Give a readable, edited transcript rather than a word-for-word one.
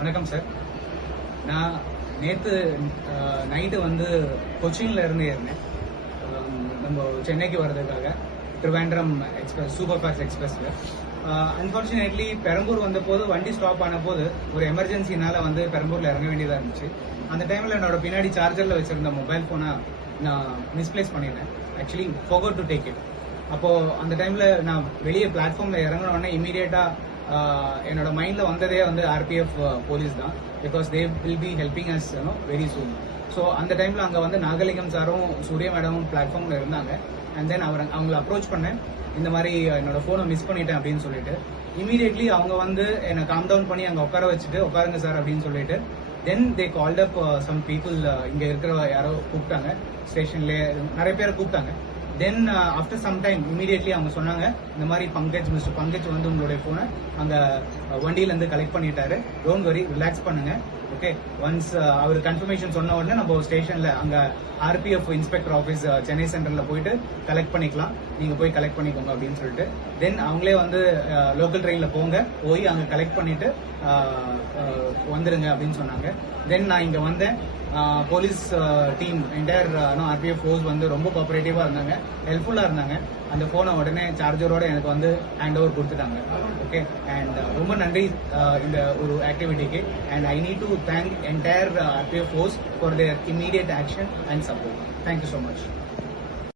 வணக்கம் சார். நான் நேற்று நைட்டு வந்து கொச்சின்ல இருந்து ஏறினேன் நம்ம சென்னைக்கு வர்றதுக்காக திருவேண்டரம் எக்ஸ்பிரஸ் சூப்பர் ஃபாஸ்ட் எக்ஸ்பிரஸ்ல. அன்பார்ச்சுனேட்லி பெரம்பூர் வந்த போது வண்டி ஸ்டாப் ஆன போது ஒரு எமர்ஜென்சினால வந்து பெரம்பூர்ல இறங்க வேண்டியதா இருந்துச்சு. அந்த டைம்ல என்னோட பின்னாடி சார்ஜர்ல வச்சிருந்த மொபைல் போனை நான் மிஸ்பிளேஸ் பண்ணிட்டேன். Actually forgot to take it. அப்போ அந்த டைம்ல நான் வெளியே பிளாட்ஃபார்ம்ல இறங்கின உடனே இமீடியட்டா என்னோட மைண்ட்ல வந்ததே வந்து ஆர்பிஎஃப் போலீஸ் தான். Because they will be helping as very soon. So அந்த டைம்ல அங்க வந்து நாகலிங்கம் சாரும் சூர்யா மேடமும் பிளாட்ஃபார்ம்ல இருந்தாங்க. அண்ட் தென் அவங்களை அப்ரோச் பண்ணேன், இந்த மாதிரி என்னோட போனை மிஸ் பண்ணிட்டேன் அப்படின்னு சொல்லிட்டு. இமீடியட்லி அவங்க வந்து என்னை காம் டவுன் பண்ணி அங்க உட்கார வச்சுட்டு உட்காருங்க சார் அப்படின்னு சொல்லிட்டு then they called up some people. இங்க இருக்கிற யாரோ கூப்பிட்டாங்க, ஸ்டேஷன்லேயே நிறைய பேரை கூப்பிட்டாங்க. Then after some time immediately அவங்க சொன்னாங்க, இந்த மாதிரி மிஸ்டர் பங்கஜ் வந்து உங்களுடைய போனை அங்க வண்டியில இருந்து கலெக்ட் பண்ணிட்டாரு, டோன்ட் வரி, ரிலாக்ஸ் பண்ணுங்க. ஓகே, ஒன்ஸ் அவர் கன்ஃபர்மேஷன் சொன்ன உடனே நம்ம ஸ்டேஷன்ல அங்க ஆர்பிஎஃப் இன்ஸ்பெக்டர் ஆஃபீஸ் சென்னை சென்டர்ல போயிட்டு கலெக்ட் பண்ணிக்கலாம், நீங்க போய் கலெக்ட் பண்ணிக்கோங்க அப்படின்னு சொல்லிட்டு தென் அவங்களே வந்து லோக்கல் ட்ரெயின்ல போய் அங்க கலெக்ட் பண்ணிட்டு வந்துருங்க அப்படின்னு சொன்னாங்க. தென் நான் இங்க வந்தேன். Police team entire RPF force வந்து ரொம்ப கோஆபரேட்டிவா இருந்தாங்க, ஹெல்ப்ஃபுல்லா இருந்தாங்க. அந்த போனை உடனே சார்ஜரோட எனக்கு வந்து ஹேண்ட் ஓவர் கொடுத்துட்டாங்க. ஓகே, அண்ட் ரொம்ப நன்றி இந்த ஒரு ஆக்டிவிட்டிக்கு. And I need to thank entire RPF force for their immediate action and support. Thank you so much.